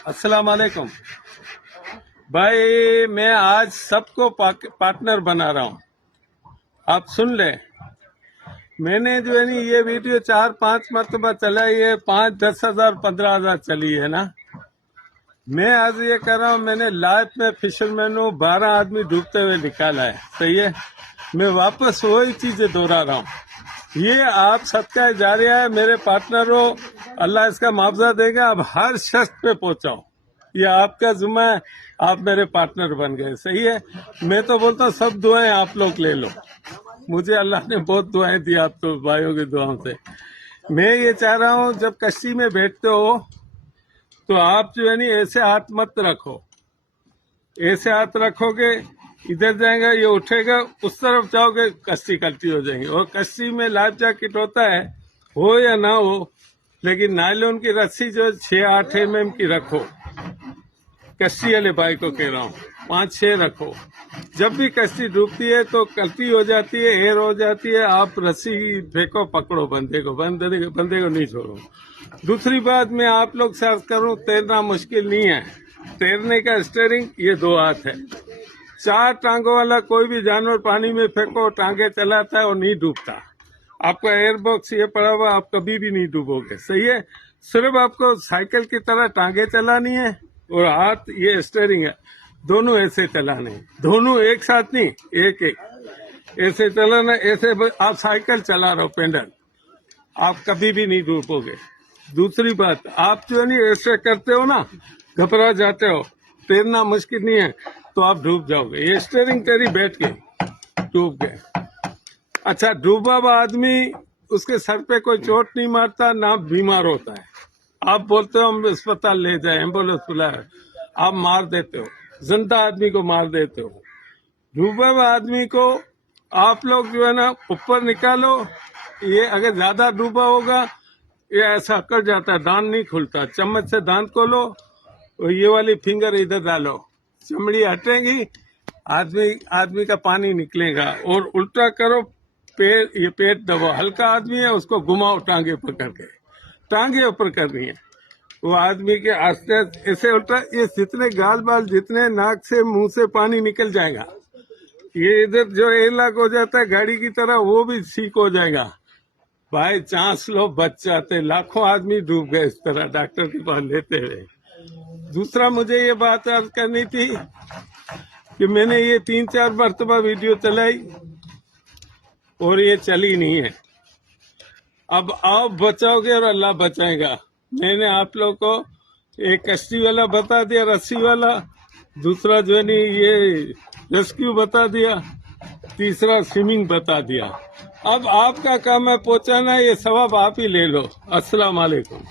अस्सलाम वालेकुम भाई। मैं आज सबको पार्टनर बना रहा हूँ, आप सुन ले। मैंने जो है नी ये वीडियो 4-5 मरतबा चलाई है, 5-10 हजार 15 हजार चली है ना। मैं आज ये कर रहा हूँ, मैंने लाइफ में फिशरमैन हूँ, 12 आदमी डूबते हुए निकाला है, सही है। मैं वापस वही चीजें दोहरा रहा हूँ। ये आप सबका जारिया है, मेरे पार्टनर हो, अल्लाह इसका मुआवजा देगा। अब हर शख्स पे पहुंचाओ, ये आपका जुम्मा है, आप मेरे पार्टनर बन गए, सही है। मैं तो बोलता हूँ सब दुआएं आप लोग ले लो, मुझे अल्लाह ने बहुत दुआएं दी आप तो भाइयों की दुआओं से। मैं ये चाह रहा हूँ जब कश्ती में बैठते हो तो आप जो है नी ऐसे हाथ मत रखो, ऐसे हाथ रखोगे इधर जाएगा, ये उठेगा, उस तरफ जाओगे कश्ती कल्टी हो जाएगी। और कश्ती में लाइफ जैकेट होता है, हो या ना हो, लेकिन नायलॉन की रस्सी जो 6-8 mm की रखो। कश्ती वाले भाई को कह रहा हूँ 5-6 रखो। जब भी कश्ती डूबती है तो कल्टी हो जाती है, एयर हो जाती है, आप रस्सी फेंको, पकड़ो बंदे को, बंदे को नहीं छोड़ो। दूसरी बात मैं आप लोग से अर्ज करूँ, तैरना मुश्किल नहीं है। तैरने का स्टीयरिंग ये 2 हाथ है। 4 टांगों वाला कोई भी जानवर पानी में फेंको, टांगे चलाता है और नहीं डूबता। आपका एयर बॉक्स ये पड़ा हुआ, आप कभी भी नहीं डूबोगे, सही है। सिर्फ आपको साइकिल की तरह टांगे चलानी है और हाथ ये स्टीयरिंग है, दोनों ऐसे चलाने, दोनों एक साथ नहीं, एक एक ऐसे चलाना। ऐसे आप साइकिल चला रहे हो पेडल, आप कभी भी नहीं डूबोगे। दूसरी बात, आप जो है नहीं ऐसे करते हो ना, घबरा जाते हो, तैरना मुश्किल नहीं है तो आप डूब जाओगे। ये स्टीयरिंग तेरी बैठ गई, डूब गए। अच्छा, डूबा हुआ आदमी उसके सर पे कोई चोट नहीं मारता, ना बीमार होता है। आप बोलते हो हम अस्पताल ले जाए, एम्बुलेंस बुलाए, आप मार देते हो, जिंदा आदमी को मार देते हो। डूबे हुए आदमी को आप लोग जो है ना ऊपर निकालो। ये अगर ज्यादा डूबा होगा ये ऐसा अकड़ जाता है, दांत नहीं खुलता। चम्मच से दांत खोलो और ये वाली फिंगर इधर डालो, चमड़ी हटेगी, आदमी का पानी निकलेगा। और उल्टा करो, ये पेट दबाओ। हल्का आदमी है उसको घुमाओ टांगे पकड़ के, टांगे ऊपर करनी है। वो आदमी के आस्ते ऐसे उल्टा, ये जितने गाल बाल, जितने नाक से मुंह से पानी निकल जाएगा, ये इधर जो एयरलॉक हो जाता है गाड़ी की तरह, वो भी ठीक हो जाएगा। बाई चांस लो बच जाते, लाखों आदमी डूब गए इस तरह डॉक्टर के पास लेते हुए। दूसरा मुझे ये बात अर्ज करनी थी कि मैंने ये 3-4 मरतबा वीडियो चलाई और ये चली नहीं है। अब आप बचाओगे और अल्लाह बचाएगा। मैंने आप लोग को एक कश्ती वाला बता दिया, रस्सी वाला, दूसरा जो है नहीं ये रेस्क्यू बता दिया, तीसरा स्विमिंग बता दिया। अब आपका काम है पहुंचाना, ये सवाब आप ही ले लो। अस्सलाम वालेकुम।